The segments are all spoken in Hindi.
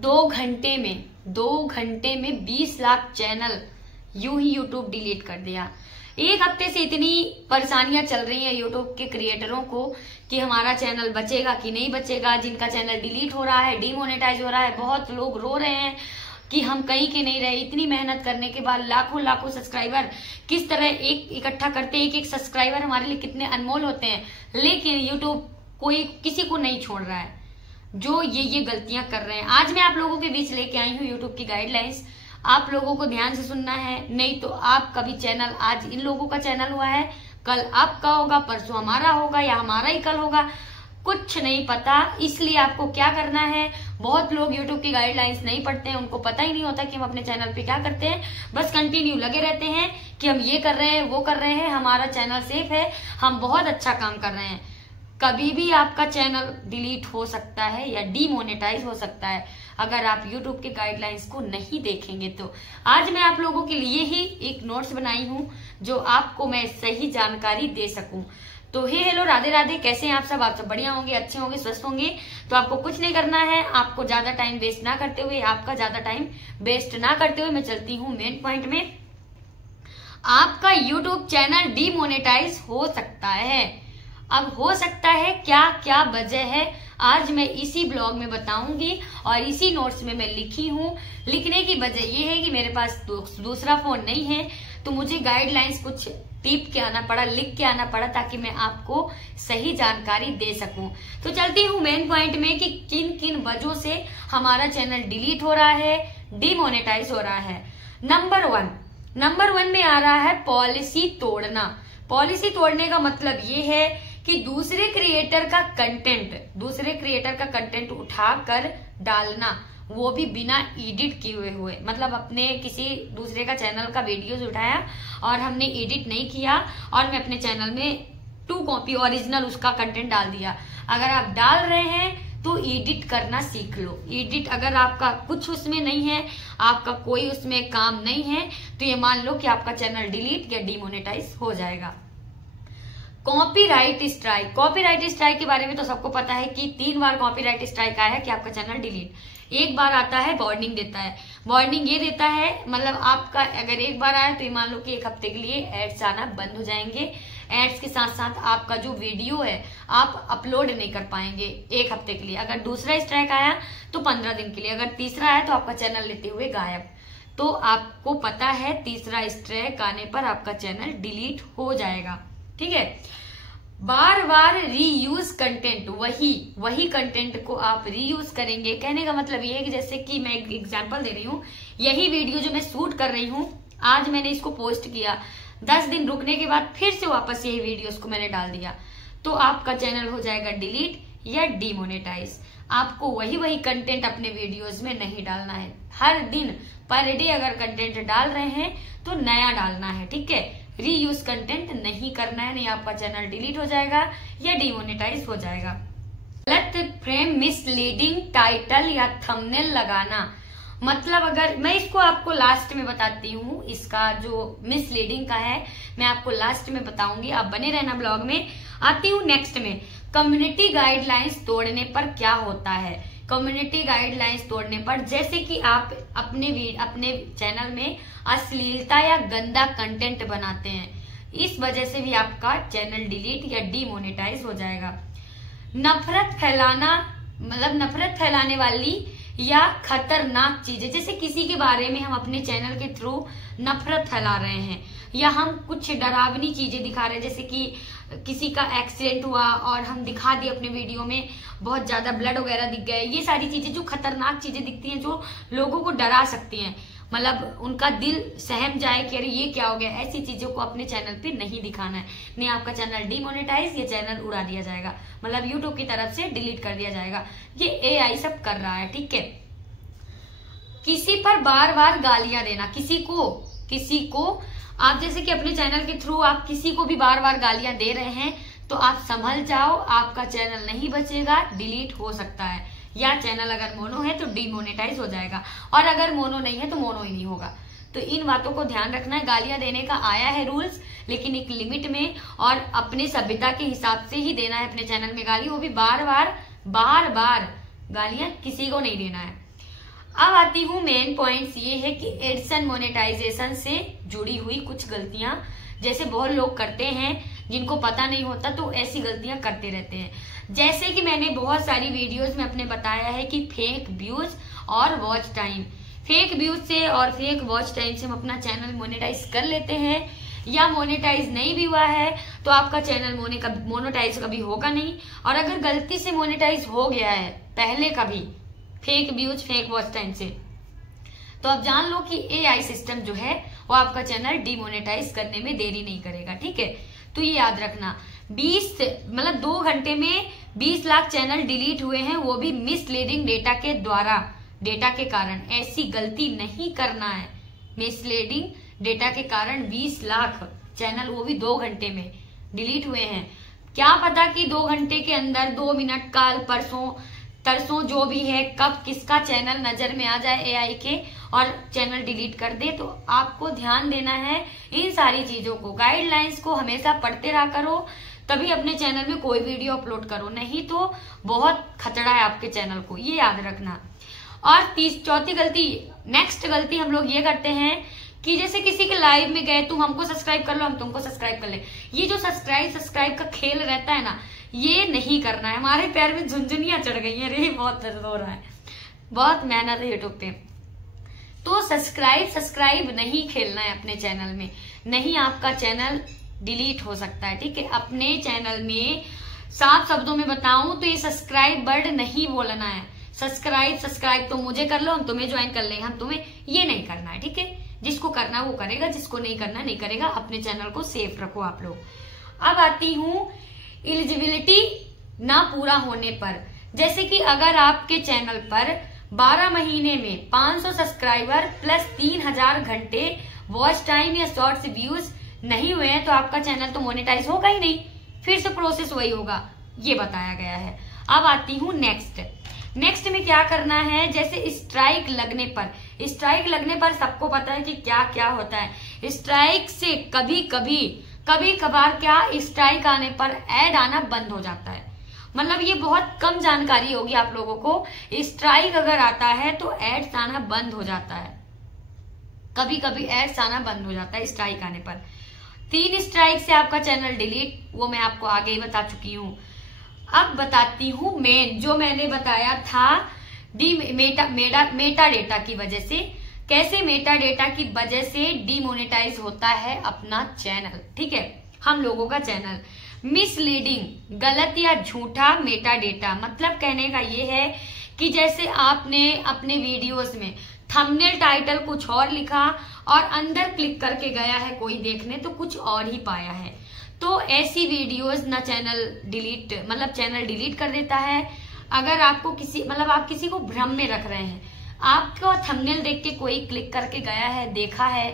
2 घंटे में 20 लाख चैनल यूं ही यूट्यूब डिलीट कर दिया। एक हफ्ते से इतनी परेशानियां चल रही हैं यूट्यूब के क्रिएटरों को कि हमारा चैनल बचेगा कि नहीं बचेगा। जिनका चैनल डिलीट हो रहा है, डीमोनेटाइज हो रहा है, बहुत लोग रो रहे हैं कि हम कहीं के नहीं रहे। इतनी मेहनत करने के बाद लाखों लाखों सब्सक्राइबर किस तरह एक इकट्ठा करते हैं। एक सब्सक्राइबर हमारे लिए कितने अनमोल होते हैं, लेकिन यूट्यूब कोई किसी को नहीं छोड़ रहा है जो ये गलतियां कर रहे हैं। आज मैं आप लोगों के बीच लेके आई हूँ यूट्यूब की गाइडलाइंस। आप लोगों को ध्यान से सुनना है, नहीं तो आपका भी चैनल, आज इन लोगों का चैनल हुआ है, कल आपका होगा, परसों हमारा होगा या हमारा ही कल होगा, कुछ नहीं पता। इसलिए आपको क्या करना है, बहुत लोग यूट्यूब की गाइडलाइंस नहीं पढ़ते हैं, उनको पता ही नहीं होता कि हम अपने चैनल पे क्या करते हैं। बस कंटिन्यू लगे रहते हैं कि हम ये कर रहे हैं, वो कर रहे हैं, हमारा चैनल सेफ है, हम बहुत अच्छा काम कर रहे हैं। कभी भी आपका चैनल डिलीट हो सकता है या डीमोनेटाइज हो सकता है अगर आप YouTube के गाइडलाइंस को नहीं देखेंगे। तो आज मैं आप लोगों के लिए ही एक नोट्स बनाई हूँ जो आपको मैं सही जानकारी दे सकूं। तो हेलो, राधे राधे, कैसे हैं आप सब बढ़िया होंगे, अच्छे होंगे, स्वस्थ होंगे। तो आपको कुछ नहीं करना है, आपको ज्यादा टाइम वेस्ट ना करते हुए, आपका ज्यादा टाइम वेस्ट ना करते हुए मैं चलती हूँ मेन पॉइंट में। आपका YouTube चैनल डीमोनेटाइज हो सकता है। अब हो सकता है क्या क्या वजह है, आज मैं इसी ब्लॉग में बताऊंगी और इसी नोट्स में मैं लिखी हूँ। लिखने की वजह यह है कि मेरे पास दूसरा फोन नहीं है, तो मुझे गाइडलाइंस कुछ टिप के आना पड़ा, लिख के आना पड़ा, ताकि मैं आपको सही जानकारी दे सकूं। तो चलती हूँ मेन पॉइंट में कि किन किन वजहों से हमारा चैनल डिलीट हो रहा है, डीमोनेटाइज हो रहा है। नंबर वन में आ रहा है पॉलिसी तोड़ना। पॉलिसी तोड़ने का मतलब ये है कि दूसरे क्रिएटर का कंटेंट उठाकर डालना, वो भी बिना एडिट किए हुए। मतलब अपने किसी दूसरे का चैनल का वीडियोस उठाया और हमने एडिट नहीं किया और मैं अपने चैनल में 2 कॉपी ओरिजिनल उसका कंटेंट डाल दिया। अगर आप डाल रहे हैं तो एडिट करना सीख लो। एडिट अगर आपका कुछ उसमें नहीं है, आपका कोई उसमें काम नहीं है, तो ये मान लो कि आपका चैनल डिलीट या डीमोनेटाइज हो जाएगा। कॉपीराइट स्ट्राइक के बारे में तो सबको पता है कि 3 बार कॉपीराइट स्ट्राइक आया है कि आपका चैनल डिलीट। एक बार आता है वार्निंग देता है। वार्निंग ये देता है, मतलब आपका अगर एक बार आया तो ये मान लो कि 1 हफ्ते के लिए एड्स आना बंद हो जाएंगे। एड्स के साथ साथ आपका जो वीडियो है आप अपलोड नहीं कर पाएंगे 1 हफ्ते के लिए। अगर दूसरा स्ट्राइक आया तो 15 दिन के लिए, अगर तीसरा आया तो आपका चैनल लेते हुए गायब। तो आपको पता है तीसरा स्ट्राइक आने पर आपका चैनल डिलीट हो जाएगा, ठीक है। बार बार रीयूज कंटेंट, वही कंटेंट को आप रीयूज करेंगे। कहने का मतलब ये है कि जैसे कि मैं एक एग्जांपल दे रही हूँ, यही वीडियो जो मैं शूट कर रही हूँ, आज मैंने इसको पोस्ट किया, 10 दिन रुकने के बाद फिर से वापस यही वीडियोस को मैंने डाल दिया, तो आपका चैनल हो जाएगा डिलीट या डीमोनेटाइज। आपको वही कंटेंट अपने वीडियोस में नहीं डालना है। हर दिन पर डे अगर कंटेंट डाल रहे हैं तो नया डालना है, ठीक है। रीयूज कंटेंट नहीं करना है, नहीं आपका चैनल डिलीट हो जाएगा या डीमोनेटाइज हो जाएगा। गलत फ्रेम, मिसलीडिंग टाइटल या थंबनेल लगाना, मतलब अगर मैं इसको आपको लास्ट में बताती हूँ, इसका जो मिसलीडिंग का है मैं आपको लास्ट में बताऊंगी, आप बने रहना ब्लॉग में। आती हूँ नेक्स्ट में, कम्युनिटी गाइडलाइंस तोड़ने पर क्या होता है। कम्युनिटी गाइडलाइंस तोड़ने पर, जैसे कि आप अपने चैनल में अश्लीलता या गंदा कंटेंट बनाते हैं, इस वजह से भी आपका चैनल डिलीट या डीमोनेटाइज हो जाएगा। नफरत फैलाना, मतलब नफरत फैलाने वाली या खतरनाक चीजें, जैसे किसी के बारे में हम अपने चैनल के थ्रू नफरत फैला रहे हैं या हम कुछ डरावनी चीजें दिखा रहे हैं, जैसे कि किसी का एक्सीडेंट हुआ और हम दिखा दिए अपने वीडियो में, बहुत ज्यादा ब्लड वगैरह दिख गए। ये सारी चीजें जो खतरनाक चीजें दिखती हैं, जो लोगों को डरा सकती हैं, मतलब उनका दिल सहम जाए कि अरे ये क्या हो गया, ऐसी चीजों को अपने चैनल पे नहीं दिखाना है। नहीं आपका चैनल डीमोनेटाइज, ये चैनल उड़ा दिया जाएगा, मतलब यूट्यूब की तरफ से डिलीट कर दिया जाएगा। ये एआई सब कर रहा है, ठीक है। किसी पर बार बार गालियां देना, किसी को आप जैसे कि अपने चैनल के थ्रू आप किसी को भी बार बार गालियां दे रहे हैं, तो आप संभल जाओ, आपका चैनल नहीं बचेगा, डिलीट हो सकता है। या चैनल अगर मोनो है तो डीमोनेटाइज हो जाएगा, और अगर मोनो नहीं है तो मोनो ही नहीं होगा। तो इन बातों को ध्यान रखना है। गालियां देने का आया है रूल्स, लेकिन एक लिमिट में और अपने सभ्यता के हिसाब से ही देना है अपने चैनल में गाली, वो भी बार बार गालियां किसी को नहीं देना है। अब आती हूँ मेन पॉइंट्स ये है कि एडसन मोनेटाइजेशन से जुड़ी हुई कुछ गलतियां, जैसे बहुत लोग करते हैं जिनको पता नहीं होता तो ऐसी गलतियां करते रहते हैं। जैसे कि मैंने बहुत सारी वीडियोस में अपने बताया है कि फेक व्यूज और वॉच टाइम, फेक व्यूज से और फेक वॉच टाइम से हम अपना चैनल मोनेटाइज कर लेते हैं, या मोनेटाइज नहीं भी हुआ है तो आपका चैनल मोनेटाइज कभी होगा नहीं। और अगर गलती से मोनेटाइज हो गया है पहले कभी fake views fake watch time से, तो आप जान लो कि एआई सिस्टम जो है वो आपका चैनल डिमोनेटाइज करने में देरी नहीं करेगा, ठीक है। तो ये याद रखना, 2 घंटे में 20 लाख चैनल डिलीट हुए हैं, वो भी मिसलीडिंग डेटा के द्वारा, डेटा के कारण। ऐसी गलती नहीं करना है। मिसलीडिंग डेटा के कारण 20 लाख चैनल, वो भी 2 घंटे में डिलीट हुए हैं। क्या पता कि 2 घंटे के अंदर 2 मिनट, काल परसों तरसों जो भी है, कब किसका चैनल नजर में आ जाए एआई के और चैनल डिलीट कर दे। तो आपको ध्यान देना है इन सारी चीजों को, गाइडलाइंस को हमेशा पढ़ते रहा करो, तभी अपने चैनल में कोई वीडियो अपलोड करो, नहीं तो बहुत खतरा है आपके चैनल को, ये याद रखना। और चौथी गलती, नेक्स्ट गलती हम लोग ये करते हैं कि जैसे किसी के लाइव में गए, तुम हमको सब्सक्राइब कर लो, हम तुमको सब्सक्राइब कर ले। ये जो सब्सक्राइब का खेल रहता है ना, ये नहीं करना है। हमारे पैर में झुनझुनियां चढ़ गई है, रे बहुत दर्द हो रहा है, बहुत मेहनत है यूट्यूब पे। तो सब्सक्राइब नहीं खेलना है अपने चैनल में, नहीं आपका चैनल डिलीट हो सकता है, ठीक है। अपने चैनल में साफ शब्दों में बताऊं तो ये सब्सक्राइब वर्ड नहीं बोलना है। सब्सक्राइब तो मुझे कर लो, हम तुम्हें ज्वाइन कर लेंगे, हम तुम्हें, ये नहीं करना है, ठीक है। जिसको करना वो करेगा, जिसको नहीं करना नहीं करेगा। अपने चैनल को सेफ रखो आप लोग। अब आती हूँ एलिजिबिलिटी ना पूरा होने पर, जैसे कि अगर आपके चैनल पर 12 महीने में 500 सब्सक्राइबर प्लस 3000 घंटे वॉच टाइम या शॉर्ट्स व्यूज नहीं हुए हैं तो आपका चैनल तो मोनेटाइज होगा ही नहीं, फिर से प्रोसेस वही होगा, ये बताया गया है। अब आती हूँ नेक्स्ट में क्या करना है। जैसे स्ट्राइक लगने पर सबको पता है कि क्या क्या होता है। स्ट्राइक से कभी कभार क्या स्ट्राइक आने पर ऐड आना बंद हो जाता है। मतलब ये बहुत कम जानकारी होगी आप लोगों को। स्ट्राइक अगर आता है तो एड्स आना बंद हो जाता है, कभी एड्स आना बंद हो जाता है स्ट्राइक आने पर। 3 स्ट्राइक से आपका चैनल डिलीट, वो मैं आपको आगे ही बता चुकी हूँ। अब बताती हूँ मेन, जो मैंने बताया था मेटा डेटा की वजह से, कैसे मेटा डेटा की वजह से डिमोनेटाइज होता है अपना चैनल, ठीक है, हम लोगों का चैनल। मिसलीडिंग, गलत या झूठा मेटा डेटा, मतलब कहने का ये है कि जैसे आपने अपने वीडियोस में थंबनेल टाइटल कुछ और लिखा और अंदर क्लिक करके गया है कोई देखने तो कुछ और ही पाया है, तो ऐसी वीडियोस ना चैनल डिलीट कर देता है। अगर आपको आप किसी को भ्रम में रख रहे हैं, आपको थंबनेल देख के कोई क्लिक करके गया है, देखा है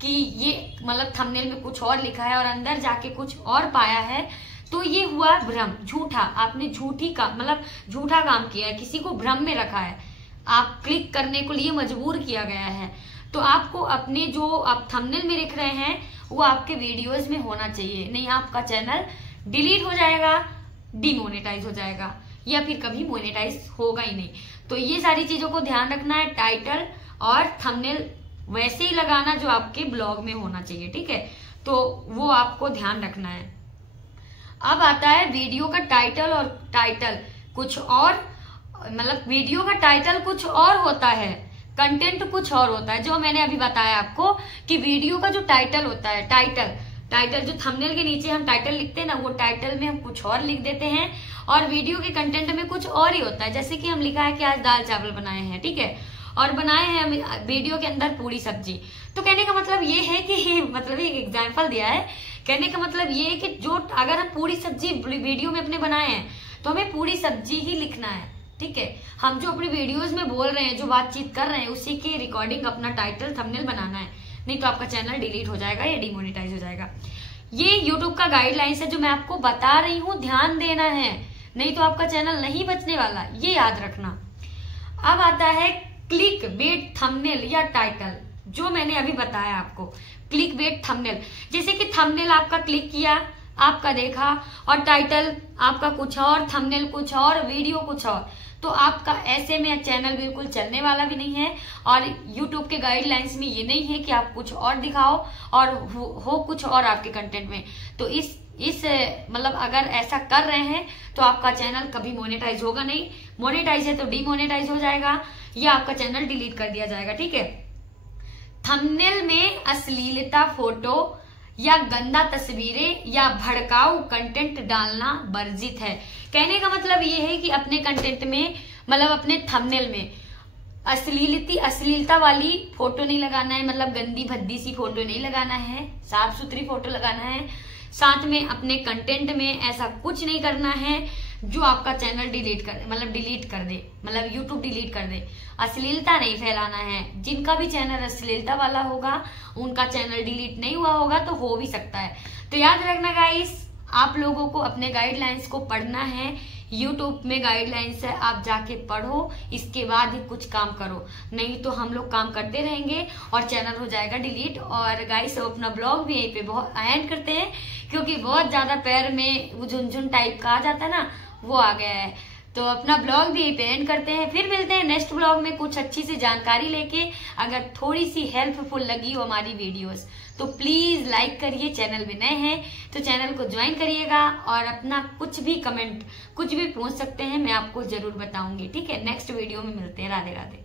कि ये थंबनेल में कुछ और लिखा है और अंदर जाके कुछ और पाया है, तो ये हुआ भ्रम, झूठा। आपने झूठा काम किया है, किसी को भ्रम में रखा है, आप क्लिक करने को लिए मजबूर किया गया है। तो आपको अपने जो आप थंबनेल में लिख रहे हैं वो आपके वीडियोस में होना चाहिए, नहीं आपका चैनल डिलीट हो जाएगा, डिमोनेटाइज हो जाएगा, या फिर कभी मोनेटाइज होगा ही नहीं। तो ये सारी चीजों को ध्यान रखना है। टाइटल और थंबनेल वैसे ही लगाना जो आपके ब्लॉग में होना चाहिए, ठीक है, तो वो आपको ध्यान रखना है। अब आता है वीडियो का टाइटल, और टाइटल कुछ और, वीडियो का टाइटल कुछ और होता है, कंटेंट कुछ और होता है। जो मैंने अभी बताया आपको कि वीडियो का जो टाइटल होता है, टाइटल जो थंबनेल के नीचे हम टाइटल लिखते हैं ना, वो टाइटल में हम कुछ और लिख देते हैं और वीडियो के कंटेंट में कुछ और ही होता है। जैसे कि हम लिखा है कि आज दाल चावल बनाए हैं, ठीक है, और बनाए हैं हम वीडियो के अंदर पूरी सब्जी। तो कहने का मतलब ये है कि एक एग्जाम्पल दिया है, कहने का मतलब ये है कि जो अगर हम पूरी सब्जी वीडियो में अपने बनाए हैं तो हमें पूरी सब्जी ही लिखना है, ठीक है। हम जो अपनी वीडियोस में बोल रहे हैं, जो बातचीत कर रहे हैं, उसी के रिकॉर्डिंग अपना टाइटल थंबनेल बनाना है, नहीं तो आपका चैनल डिलीट हो जाएगा या डिमोनेटाइज हो जाएगा। ये यूट्यूब का गाइडलाइंस है जो मैं आपको बता रही हूँ, ध्यान देना है, नहीं तो आपका चैनल नहीं बचने वाला, ये याद रखना। अब आता है क्लिक बेट थंबनेल या टाइटल, जो मैंने अभी बताया आपको, क्लिक बेट थंबनेल। जैसे कि थंबनेल आपका क्लिक किया, आपका देखा, और टाइटल आपका कुछ और, थंबनेल कुछ और, वीडियो कुछ और, तो आपका ऐसे में चैनल बिल्कुल चलने वाला भी नहीं है। और यूट्यूब के गाइडलाइंस में ये नहीं है कि आप कुछ और दिखाओ और हो कुछ और आपके कंटेंट में। तो इस मतलब अगर ऐसा कर रहे हैं तो आपका चैनल कभी मोनेटाइज होगा नहीं। मोनेटाइज है तो डीमोनेटाइज हो जाएगा या आपका चैनल डिलीट कर दिया जाएगा, ठीक है। थंबनेल में अश्लीलता फोटो या गंदा तस्वीरें या भड़काऊ कंटेंट डालना वर्जित है। कहने का मतलब ये है कि अपने कंटेंट में मतलब अपने थंबनेल में अश्लीलता वाली फोटो नहीं लगाना है, मतलब गंदी भद्दी सी फोटो नहीं लगाना है, साफ सुथरी फोटो लगाना है। साथ में अपने कंटेंट में ऐसा कुछ नहीं करना है जो आपका चैनल डिलीट कर दे, मतलब यूट्यूब डिलीट कर दे। अश्लीलता नहीं फैलाना है। जिनका भी चैनल अश्लीलता वाला होगा उनका चैनल डिलीट नहीं हुआ होगा, तो हो भी सकता है। तो याद रखना गाइस, आप लोगों को अपने गाइडलाइंस को पढ़ना है। यूट्यूब में गाइडलाइंस है, आप जाके पढ़ो, इसके बाद ही कुछ काम करो, नहीं तो हम लोग काम करते रहेंगे और चैनल हो जाएगा डिलीट। और गाइस अपना ब्लॉग भी यहीं पे बहुत एंड करते हैं, क्योंकि बहुत ज्यादा पैर में वो झुनझुन टाइप का आ जाता है ना, वो आ गया है। तो अपना ब्लॉग भी यहीं पे एंड करते हैं। फिर मिलते हैं नेक्स्ट ब्लॉग में कुछ अच्छी सी जानकारी लेके। अगर थोड़ी सी हेल्पफुल लगी हो हमारी वीडियोस तो प्लीज लाइक करिए। चैनल में नए हैं तो चैनल को ज्वाइन करिएगा और अपना कुछ भी कमेंट कुछ भी पूछ सकते हैं, मैं आपको जरूर बताऊंगी, ठीक है। नेक्स्ट वीडियो में मिलते हैं। राधे राधे।